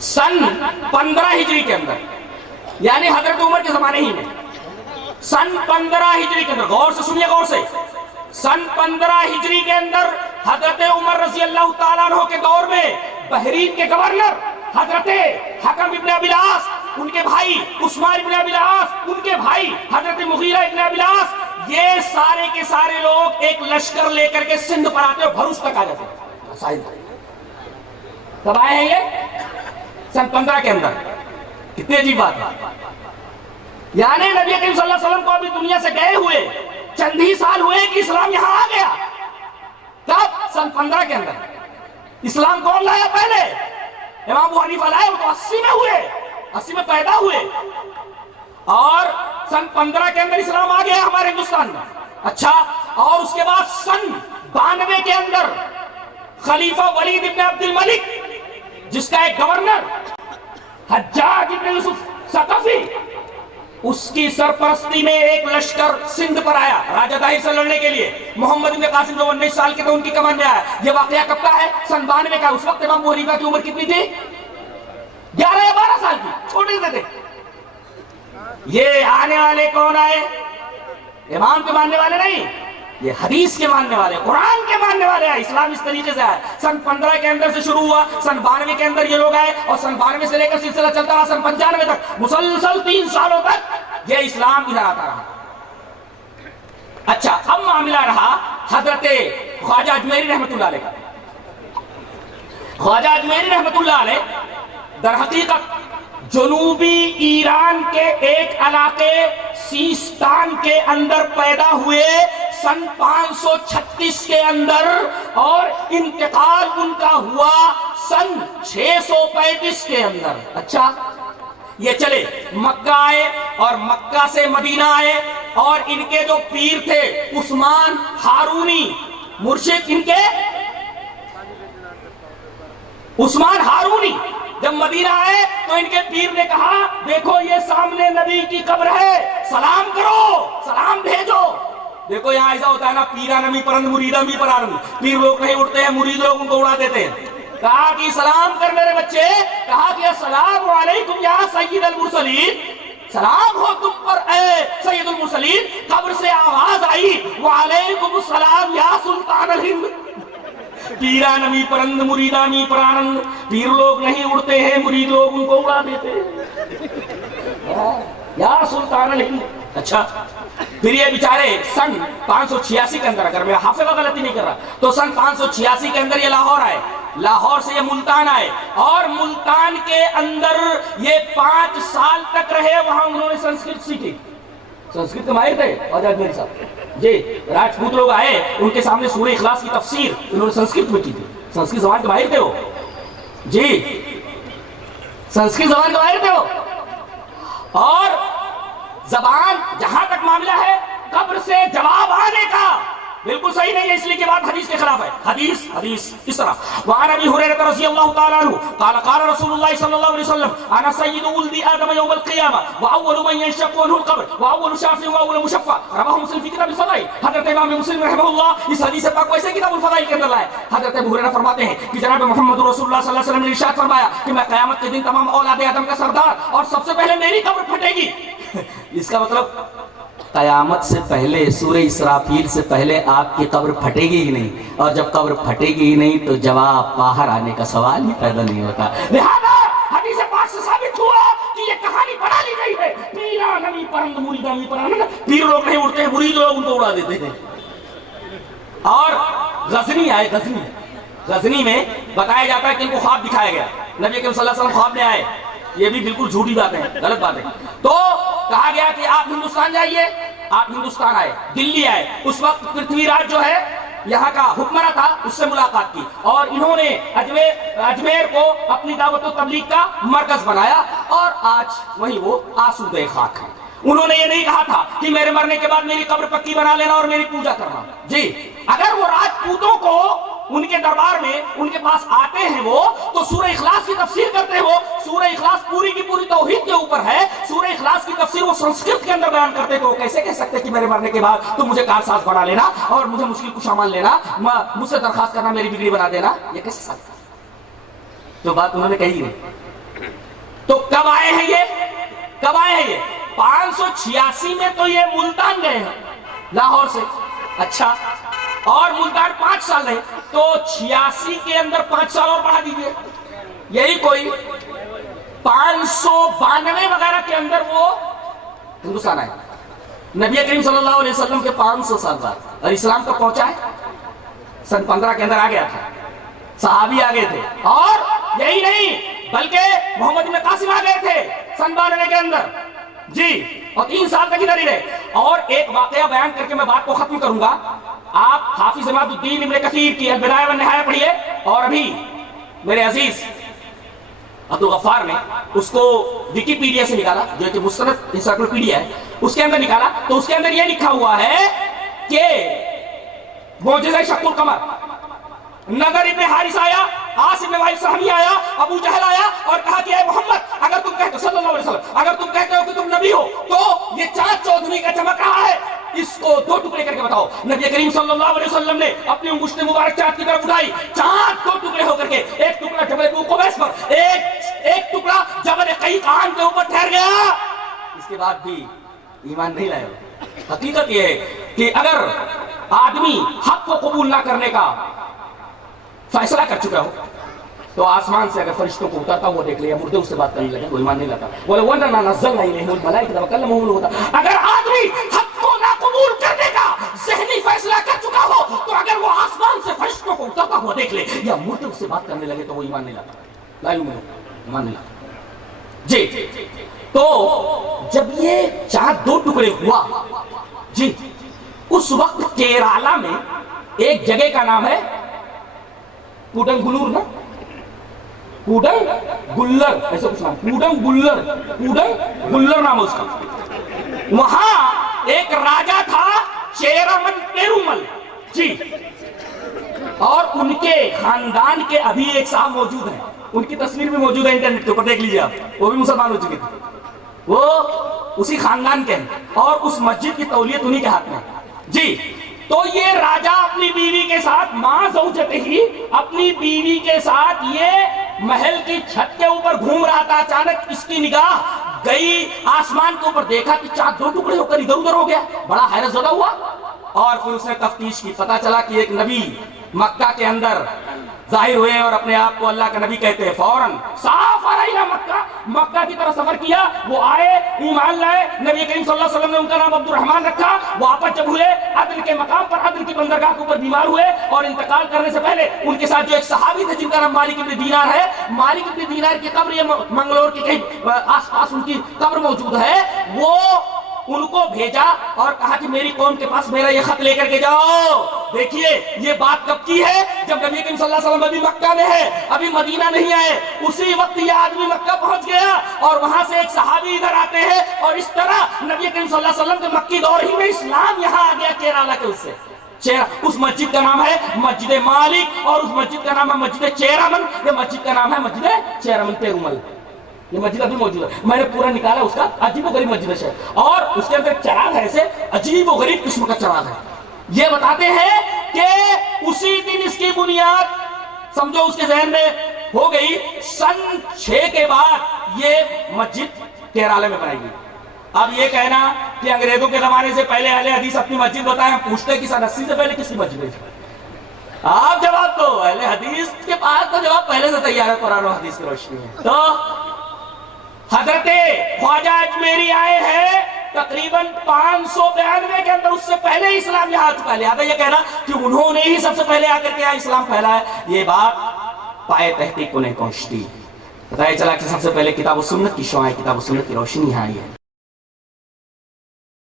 سن 15 ہجری کے اندر، یعنی حضرت عمر کے زمانے ہی میں، سن 15 ہجری کے اندر، غور سے سنیے غور سے، سن 15 ہجری کے اندر حضرت عمر رضی اللہ تعالیٰ عنہ کے دور میں بحرین کے گورنر حضرت حکم ابن ابی العاص، ان کے بھائی عثمان ابن ابی العاص، ان کے بھائی حضرت مغیرہ ابن ابی العاص، یہ سارے کے سارے لوگ ایک لشکر لے کر کے سندھ پر آتے اور بھروچ تک آ جاتے۔ کب آئے ہیں یہ؟ سن 15 کے اندر۔ کتنی عجیب بات ہے، یعنی نبی کریم صلی اللہ علیہ وسلم کو ابھی دنیا سے گئے ہوئے چند ہی سال ہوئے کہ اسلام یہاں آ گیا۔ کب؟ سن 15 کے اندر۔ اسلام کون لایا پہلے؟ امام ابو حنیفہ لائے، وہ تو 80 میں ہوئے، 80 میں پیدا ہوئے، اور سن 15 کے اندر اسلام آ گیا ہمارے ہندوستان میں۔ اچھا، اور اس کے بعد سن 92 کے اندر خلیفہ ولید ابن عبد الملک، جس کا ایک گورنر حجاج ابن یوسف ثقفی، اس کی سرپرستی میں ایک لشکر سندھ پر آیا راجہ طاہر سے لڑنے کے لیے۔ محمد بن قاسم جو 19 سال کے تھے ان کی کمان میں آیا۔ یہ واقعہ کب کا ہے؟ سن 92 کا۔ اس وقت امام ابو حنیفہ کی عمر کتنی تھی؟ 11 یا 12 سال کی، چھوٹے سے تھے۔ یہ آنے والے کون آئے؟ امام کے ماننے والے نہیں، یہ حدیث کے ماننے والے، قرآن کے ماننے والے ہیں۔ اسلام اس طریقے سے آئے، سن 15 کے اندر سے شروع ہوا، سن 92 کے اندر یہ لوگ آئے، اور سن 92 سے لے کر سلسلہ چلتا رہا سن 95 تک، مسلسل 3 سالوں تک یہ اسلام ادھر آتا رہا۔ اچھا، اب معاملہ رہا حضرت خواجہ اجمیری رحمت اللہ علیہ کا۔ خواجہ اجمیری رحمت اللہ علیہ در حقیقت جنوبی ایران کے ایک علاقے سیستان کے اندر پیدا ہوئے سن 536 کے اندر، اور انتقال ان کا ہوا سن 635 کے اندر۔ اچھا، یہ چلے مکہ آئے اور مکہ سے مدینہ آئے، اور ان کے جو پیر تھے عثمان ہارونی، مرشد ان کے عثمان ہارونی، جب مدینہ آئے تو ان کے پیر نے کہا دیکھو یہ سامنے نبی کی قبر ہے، سلام کرو، سلام بھیجو۔ دیکھو یہاں ایسا ہوتا ہے نا، پیرا نمی پرند مریدہ می پرارند، پیر لوگ نہیں اڑتے ہیں، مرید لوگ ان کو اڑا دیتے ہیں۔ کہا کہ سلام کر میرے بچے، کہا کہ السلام علیکم یا سید المرسلین، سلام ہو تم پر اے سید المرسلین۔ قبر سے آواز آئی وعلیکم السلام یا سلطان الہند۔ پیرا نمی پرند مریدہ می پرانند، پیر لوگ نہیں اڑتے ہیں، مرید لوگ ان کو اڑا دیتے ہیں، یا سلطان الہند۔ اچھا، پھر یہ بیچارے سن 586 کے اندر، اگر میں حافظہ غلطی نہیں کر رہا تو سن 586 کے اندر یہ لاہور آئے، لاہور سے یہ ملتان آئے، اور ملتان کے اندر یہ 5 سال تک رہے، وہاں انہوں نے سنسکرت سیکھی۔ سنسکرت کے ماہر تھے خواجہ اجمیری صاحب جی، راجپوت لوگ آئے، ان کے سامنے سورہ اخلاص کی تفسیر انہوں نے سنسکرت میں کی تھی۔ سنسکرت زبان کے ماہر تھے وہ جی، سنسکرت زبان کے ماہر تھے وہ۔ اور زبان جہاں تک معاملہ ہے قبر سے جواب آنے کا، بالکل صحیح نہیں ہے، اس لیے کہ بات حدیث کے خلاف ہے۔ حدیث اس طرح، وعن ابی ہریرہ رضی اللہ تعالی عنہ قال قال رسول اللہ صلی اللہ علیہ وسلم انا سید ولد آدم یوم القیامہ واول من ينشق عنه القبر واول شافع واول مشفع، رواہ مسلم فی کتاب الفضائل۔ حضرت امام مسلم رحمہ اللہ اس حدیث پاک کو ایسے کتاب الفضائل کے اندر لائے۔ حضرت ابو ہریرہ فرماتے ہیں کہ جناب محمد رسول اللہ صلی اللہ علیہ وسلم نے ارشاد فرمایا کہ میں قیامت کے دن تمام اولاد آدم کا سردار، اور سب سے پہلے میری قبر پھٹے گی۔ اس کا مطلب قیامت سے پہلے، سورہ اسرافیل سے پہلے آپ کی قبر پھٹے گی ہی نہیں، اور جب قبر پھٹے گی ہی نہیں تو جواب باہر آنے کا سوال ہی پیدا نہیں ہوتا۔ لہذا حدیث پاک سے ثابت ہوا کہ یہ کہانی بنا لی گئی ہے، پیرا نمی پرند مریدہ می پرانند، پیر لوگ نہیں اڑتے ہیں، مرید لوگ ان کو اڑا دیتے ہیں۔ اور غزنی آئے، غزنی میں بتایا جاتا ہے کہ ان کو خواب دکھایا گیا، نبی کریم صلی اللہ علیہ وسلم خواب میں آئے، یہ بھی بالکل جھوٹی باتیں ہیں، غلط باتیں۔ تو کہا گیا کہ آپ ہندوستان جائیے، آپ ہندوستان آئے، دلی آئے، اس وقت پرتھوی راج جو ہے یہاں کا حکمراں تھا، اس سے ملاقات کی، اور انہوں نے اجمیر کو اپنی دعوت و تبلیغ کا مرکز بنایا، اور آج وہی وہ آسودہ خاک ہیں۔ انہوں نے یہ نہیں کہا تھا کہ میرے مرنے کے بعد میری قبر پکی بنا لینا اور میری پوجا کرنا جی، اگر وہ راجپوتوں کو ان کے دربار میں ان کے پاس آتے ہیں وہ تو سورہ اخلاص کی تفسیر کرتے ہیں، وہ سورہ اخلاص پوری کی پوری توحید کے اوپر ہے، سورہ اخلاص کی تفسیر وہ سنسکرت کے اندر بیان کرتے، تو کیسے کہہ سکتے کہ میرے مرنے کے بعد تم مجھے کارساز بنا لینا اور مجھے مشکل کشا مان لینا، مجھ سے درخواست کرنا میری بگڑی بنا دینا، یہ کیسے سکتا؟ جو بات انہوں نے کہی نہیں، تو کب آئے ہیں یہ؟ کب آئے ہیں یہ؟ 586 میں تو یہ ملتان گئے ہیں لاہور سے. اچھا، اور ملتان 5 سال رہے، تو 86 کے اندر 5 سال اور بڑھا دیجئے، یہی کوئی 592 وغیرہ کے اندر وہ ہندوستان آئے. نبی کریم صلی اللہ علیہ وسلم کے 500 سال بعد. اور اسلام کو پہنچا ہے سن 15 کے اندر آ گیا تھا، صحابی آ گئے تھے. اور یہی نہیں بلکہ محمد بن قاسم آ گئے تھے سن 92 کے اندر جی، اور 3 سال تک ادھر ہی رہے. اور ایک واقعہ بیان کر کے میں بات کو ختم کروں گا. آپ حافظ عماد الدین ابن کثیر کی البدایہ والنہایہ پڑھیے، اور ابھی میرے عزیز عبدالغفار نے اس کو ویکیپیڈیا سے نکالا، جو کہ مستند انسائکلوپیڈیا ہے، اس کے اندر نکالا. تو اس کے اندر یہ لکھا ہوا ہے کہ معجزہ شق القمر، نظر ابن حارث آیا، عاص ابن وائل سہمی آیا، ابو جہل آیا اور کہا کہ اے محمد، اگر تم کہتے ہو صلی اللہ علیہ وسلم، اگر تم کہتے ہو کہ تم نبی ہو تو یہ چاند چودھری کا چمک رہا ہے، اس کو 2 ٹکڑے کر کے بتاؤ. نبی کریم صلی اللہ علیہ وسلم نے اپنی انگشت مبارک چاند کی طرف اٹھائی، چاند 2 ٹکڑے ہو کر کے، ایک ٹکڑا جبل ابو قبیس پر، ایک ٹکڑا جبل قیقان کے اوپر ٹھہر گیا. اس کے بعد بھی ایمان نہیں لائے. حقیقت یہ ہے کہ اگر آدمی حق کو قبول نہ کرنے کا فیصلہ کر چکا ہو تو آسمان سے اگر فرشتوں کو اترتا وہ دیکھ لے، یا مردے اس سے بات کرنے لگے، وہ ایمان نہیں لاتا. وَلَوْ أَنَّا نَزَّلْنَا إِلَيْهِمُ الْمَلَائِكَةَ وَكَلَّمَهُمُ الْمَوْتَىٰ. اگر آدمی حق کو نہ قبول کرنے کا ذہنی فیصلہ کر چکا ہو تو اگر وہ آسمان سے فرشتوں کو اترتا ہوا دیکھ لے یا مردے اس سے بات کرنے لگے تو وہ ایمان نہیں لاتا. لا یؤمن، ایمان نہیں لاتا. جی، تو جب یہ چاند 2 ٹکڑے ہوا جی، اس وقت کیرالہ میں ایک جگہ کا نام ہے کوڈنگلور، نا کوڈنگلر، ایسا کچھ نام، کوڈنگلر نام اس کا. وہاں ایک راجہ تھا چیرامن پیرومل جی، اور ان کے خاندان کے ابھی ایک صاحب موجود ہیں، ان کی تصویر بھی موجود ہے انٹرنیٹ کے اوپر، دیکھ لیجئے آپ، وہ بھی مسلمان ہو چکے تھے. وہ اسی خاندان کے ہیں اور اس مسجد کی تولیت انہی کے ہاتھ میں جی. تو یہ راجہ اپنی بیوی کے ساتھ، ماں زوجتہ ہی، اپنی بیوی کے ساتھ یہ محل کی چھت کے اوپر گھوم رہا تھا. اچانک اس کی نگاہ گئی آسمان کے اوپر، دیکھا کہ چاند 2 ٹکڑے ہو کر ادھر ادھر ہو گیا. بڑا حیرت زدہ ہوا اور پھر اس نے تفتیش کی. پتا چلا کہ ایک نبی مکہ کے اندر ظاہر ہوئے ہیں اور اپنے آپ کو اللہ کا نبی کہتے ہیں. فوراً صاف آرائیہ مکہ کی طرف سفر کیا. وہ آئے، ایمان لائے. نبی کریم صلی اللہ علیہ وسلم نے ان کا نام عبد الرحمن رکھا. واپس جب ہوئے عدن کے مقام پر، عدن کی بندرگاہ کے اوپر بیمار ہوئے اور انتقال کرنے سے پہلے ان کے ساتھ جو ایک صحابی تھے جن کا نام مالک ابن دینار ہے، مالک ابن دینار کی قبر یہ منگلور کے کہیں آس پاس ان کی قبر موجود ہے. وہ ان کو بھیجا اور کہا کہ میری قوم کے پاس میرا یہ خط لے کر کے جاؤ. دیکھیے یہ بات کب کی ہے؟ جب نبی کریم صلی اللہ علیہ وسلم ابھی مکہ میں ہے، ابھی مدینہ نہیں آئے. اسی وقت یہ آدمی مکہ پہنچ گیا اور وہاں سے ایک صحابی ادھر آتے ہیں اور اس طرح نبی کریم صلی اللہ علیہ وسلم کے مکی دور ہی میں اسلام یہاں آ گیا کیرالہ کے. اس سے اس مسجد کا نام ہے مسجد مالک اور اس مسجد کا نام ہے مسجد چیرامن. یہ مسجد کا نام ہے مسجد چیرامن پیرومل. یہ مسجد ابھی موجود ہے. میں نے پورا نکالا اس کا، عجیب و غریب مسجد ہے اور اس کے اندر چراغ ہے، ایسے عجیب و غریب قسم کا چراغ ہے. یہ بتاتے ہیں کہ اسی دن اس کی بنیاد سمجھو اس کے ذہن میں ہو گئی. سن 6 کے بعد یہ مسجد کیرالہ میں بنائی گئی. اب یہ کہنا کہ انگریزوں کے زمانے سے پہلے اہل حدیث اپنی مسجد بتائیں، ہم پوچھتے ہیں کہ سن 80 سے پہلے کس کی مسجد ہے؟ آپ جواب دو. اہل حدیث کے پاس تو جواب پہلے سے تیار ہے قرآن و حدیث کی روشنی میں. تو حضرت خواجہ اجمیری آئے ہیں تقریباً 592 کے اندر، اس سے پہلے اسلام یہاں آ چکا ہے. لہذا یہ کہنا کہ انہوں نے ہی سب سے پہلے آ کر کے اسلام پھیلایا، یہ بات پائے تحقیق کو نہیں پہنچتی. بتایا چلا کہ سب سے پہلے کتاب و سنت کی شعاع، کتاب و سنت کی روشنی یہاں آئی ہے.